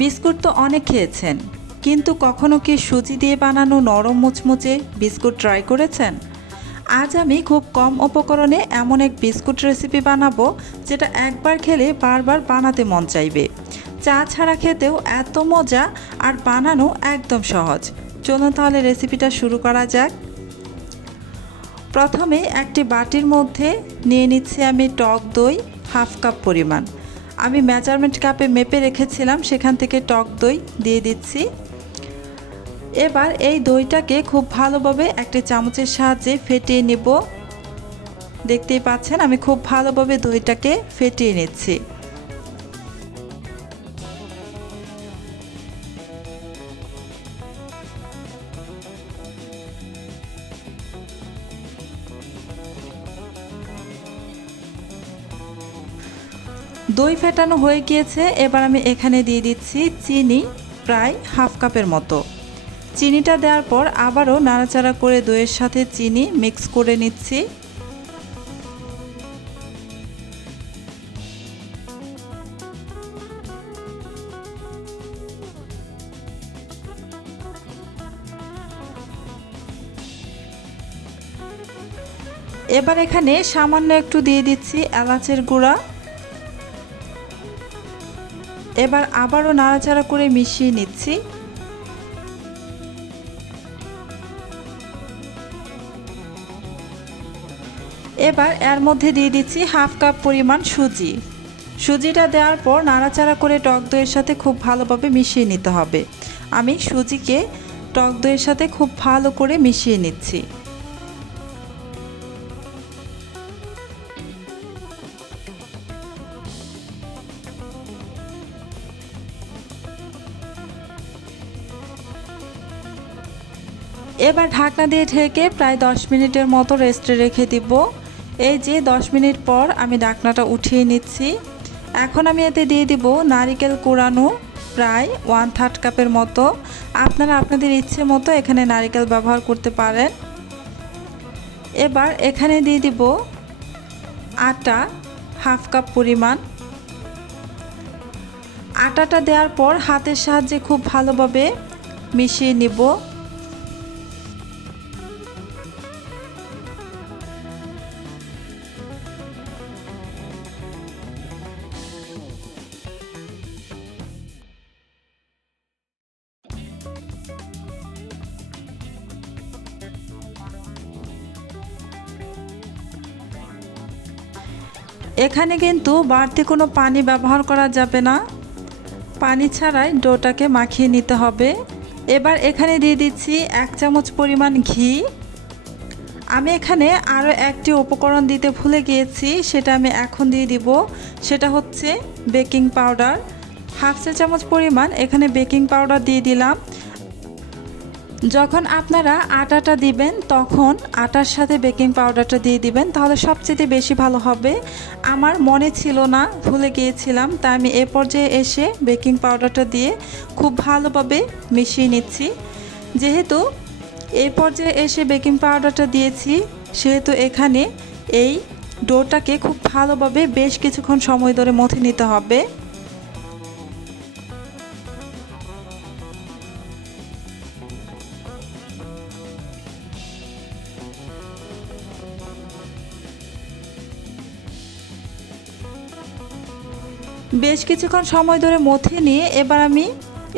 Biscuit তো অনেক খেয়েছেন, কিন্তু কখনো কি সুজি দিয়ে বানানো নরম মুচমুচে বিস্কুট ট্রাই করেছেন? আজ আমি খুব কম উপকরণে এমন এক বিস্কুট রেসিপি বানাবো যেটা একবার খেলে বারবার বানাতে মন চাইবে। চা ছাড়া খেতেও এত মজা, আর বানানো একদম সহজ। চলুন তাহলে রেসিপিটা শুরু করা যাক। প্রথমে একটি বাটির মধ্যে নিয়ে নিচ্ছি আমি টক দই হাফ কাপ পরিমাণ। আমি মেজারমেন্ট কাপে মেপে রেখেছিলাম, সেখান থেকে টক দই দিয়ে দিচ্ছি। এবার এই দইটাকে খুব ভালোভাবে একটি চামচের সাহায্যে ফেটিয়ে নেব। দেখতেই পাচ্ছেন আমি খুব ভালোভাবে দইটাকে ফেটিয়ে নিচ্ছি। দই ফেটানো হয়ে গিয়েছে। এবার আমি এখানে দিয়ে দিচ্ছি চিনি, প্রায় হাফ কাপের মতো। চিনিটা দেওয়ার পর আবারও নাড়াচাড়া করে দইয়ের সাথে চিনি মিক্স করে নিচ্ছি। এবার এখানে সামান্য একটু দিয়ে দিচ্ছি এলাচের গুঁড়া। এবার আবারও নাড়াচাড়া করে মিশিয়ে নিচ্ছি। এবার এর মধ্যে দিয়ে দিচ্ছি হাফ কাপ পরিমাণ সুজি। সুজিটা দেওয়ার পর নাড়াচাড়া করে টক দইয়ের সাথে খুব ভালোভাবে মিশিয়ে নিতে হবে। আমি সুজিকে টক দইয়ের সাথে খুব ভালো করে মিশিয়ে নিচ্ছি। এবার ঢাকনা দিয়ে ঢেকে প্রায় 10 মিনিটের মতো রেস্টে রেখে দিব। এই যে 10 মিনিট পর আমি ঢাকনাটা উঠিয়ে নিচ্ছি। এখন আমি এতে দিয়ে দিব নারিকেল কোড়ানো প্রায় 1/3 কাপের মতো। আপনারা আপনাদের ইচ্ছে মতো এখানে নারিকেল ব্যবহার করতে পারেন। এবার এখানে দিয়ে দিব আটা হাফ কাপ পরিমাণ। আটাটা দেওয়ার পর হাতের সাহায্যে খুব ভালোভাবে মিশিয়ে নিব। এখানে কিন্তু বাড়তি কোনো পানি ব্যবহার করা যাবে না, পানি ছাড়াই ডোটাকে মাখিয়ে নিতে হবে। এবার এখানে দিয়ে দিচ্ছি 1 চামচ পরিমাণ ঘি। আমি এখানে আরও একটি উপকরণ দিতে ভুলে গিয়েছি, সেটা আমি এখন দিয়ে দিব। সেটা হচ্ছে বেকিং পাউডার। হাফ চা চামচ পরিমাণ এখানে বেকিং পাউডার দিয়ে দিলাম। যখন আপনারা আটাটা দিবেন তখন আটার সাথে বেকিং পাউডারটা দিয়ে দিবেন, তাহলে সবচেয়ে বেশি ভালো হবে। আমার মনে ছিল না, ভুলে গিয়েছিলাম, তাই আমি এ পর্যায়ে এসে বেকিং পাউডারটা দিয়ে খুব ভালোভাবে মিশিয়ে নিচ্ছি। যেহেতু এই পর্যায়ে এসে বেকিং পাউডারটা দিয়েছি, সেহেতু এখানে এই ডোটাকে খুব ভালোভাবে বেশ কিছুক্ষণ সময় ধরে মথে নিতে হবে। বেশ কিছুক্ষণ সময় ধরে মথে নিয়ে এবার আমি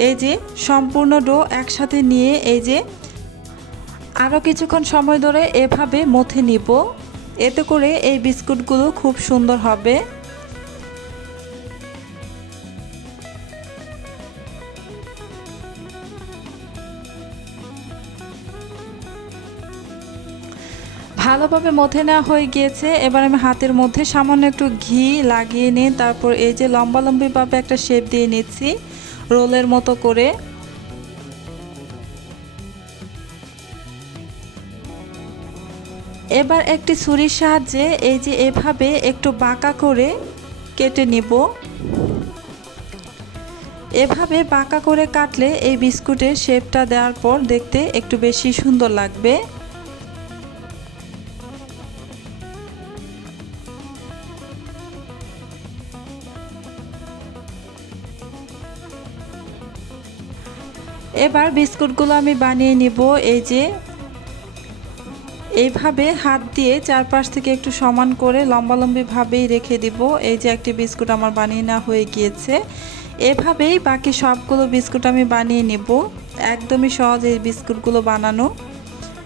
এই যে সম্পূর্ণ ডো একসাথে নিয়ে এই যে আরও কিছুক্ষণ সময় ধরে এভাবে মথে নিব। এতে করে এই বিস্কুটগুলো খুব সুন্দর হবে। ভালোভাবে মথে নেওয়া হয়ে গিয়েছে। এবার আমি হাতের মধ্যে সামান্য একটু ঘি লাগিয়ে নিয়ে তারপর এই যে লম্বালম্বিভাবে একটা শেপ দিয়ে নিচ্ছি রোলের মতো করে। এবার একটি ছুরির সাহায্যে এই যে এভাবে একটু বাঁকা করে কেটে নিব। এভাবে বাঁকা করে কাটলে এই বিস্কুটের শেপটা দেওয়ার পর দেখতে একটু বেশি সুন্দর লাগবে। এবার বিস্কুটগুলো আমি বানিয়ে নিব। এই যে এইভাবে হাত দিয়ে চারপাশ থেকে একটু সমান করে লম্বালম্বিভাবেই রেখে দিব। এই যে একটি বিস্কুট আমার বানিয়ে নেওয়া হয়ে গিয়েছে। এভাবেই বাকি সবগুলো বিস্কুট আমি বানিয়ে নিব। একদমই সহজ এই বিস্কুটগুলো বানানো,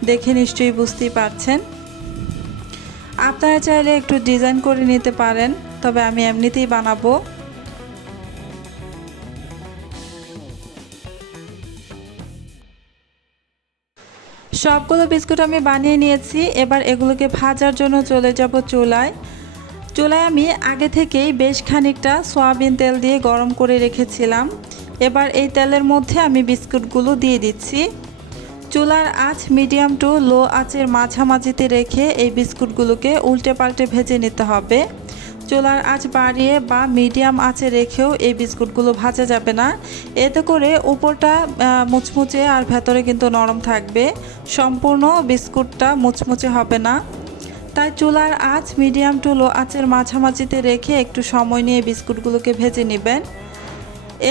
দেখে নিশ্চয়ই বুঝতেই পারছেন। আপনারা চাইলে একটু ডিজাইন করে নিতে পারেন, তবে আমি এমনিতেই বানাবো। সবগুলো বিস্কুট আমি বানিয়ে নিয়েছি। এবার এগুলোকে ভাজার জন্য চলে যাব চুলায়। চুলায় আমি আগে থেকেই বেশ খানিকটা সয়াবিন তেল দিয়ে গরম করে রেখেছিলাম। এবার এই তেলের মধ্যে আমি বিস্কুটগুলো দিয়ে দিচ্ছি। চুলার আঁচ মিডিয়াম টু লো আঁচের মাঝামাঝিতে রেখে এই বিস্কুটগুলোকে উল্টে পাল্টে ভেজে নিতে হবে। চুলার আঁচ বাড়িয়ে বা মিডিয়াম আঁচে রেখেও এই বিস্কুটগুলো ভাজা যাবে না, এতে করে উপরটা মুচমুচে আর ভেতরে কিন্তু নরম থাকবে, সম্পূর্ণ বিস্কুটটা মুচমুচে হবে না। তাই চুলার আঁচ মিডিয়াম টু লো আঁচের মাঝামাঝিতে রেখে একটু সময় নিয়ে বিস্কুটগুলোকে ভেজে নেবেন।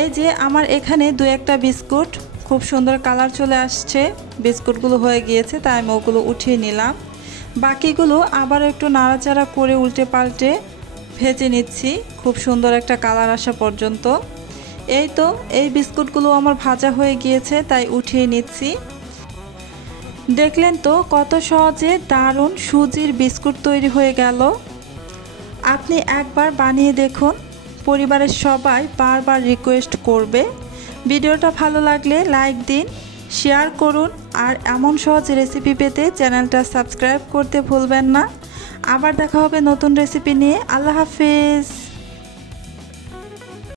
এই যে আমার এখানে দু একটা বিস্কুট খুব সুন্দর কালার চলে আসছে, বিস্কুটগুলো হয়ে গিয়েছে, তাই আমি ওগুলো উঠিয়ে নিলাম। বাকিগুলো আবার একটু নাড়াচাড়া করে উল্টে পাল্টে ভেজে নিচ্ছি খুব সুন্দর একটা কালার আসা পর্যন্ত। এই তো এই বিস্কুটগুলো আমার ভাজা হয়ে গিয়েছে, তাই উঠিয়ে নিচ্ছি। দেখলেন তো কত সহজে দারুণ সুজির বিস্কুট তৈরি হয়ে গেল। আপনি একবার বানিয়ে দেখুন, পরিবারের সবাই বারবার রিকোয়েস্ট করবে। ভিডিওটা ভালো লাগলে লাইক দিন, শেয়ার করুন, আর এমন সহজ রেসিপি পেতে চ্যানেলটা সাবস্ক্রাইব করতে ভুলবেন না। আবার দেখা হবে নতুন রেসিপি নিয়ে। আল্লাহ হাফেজ।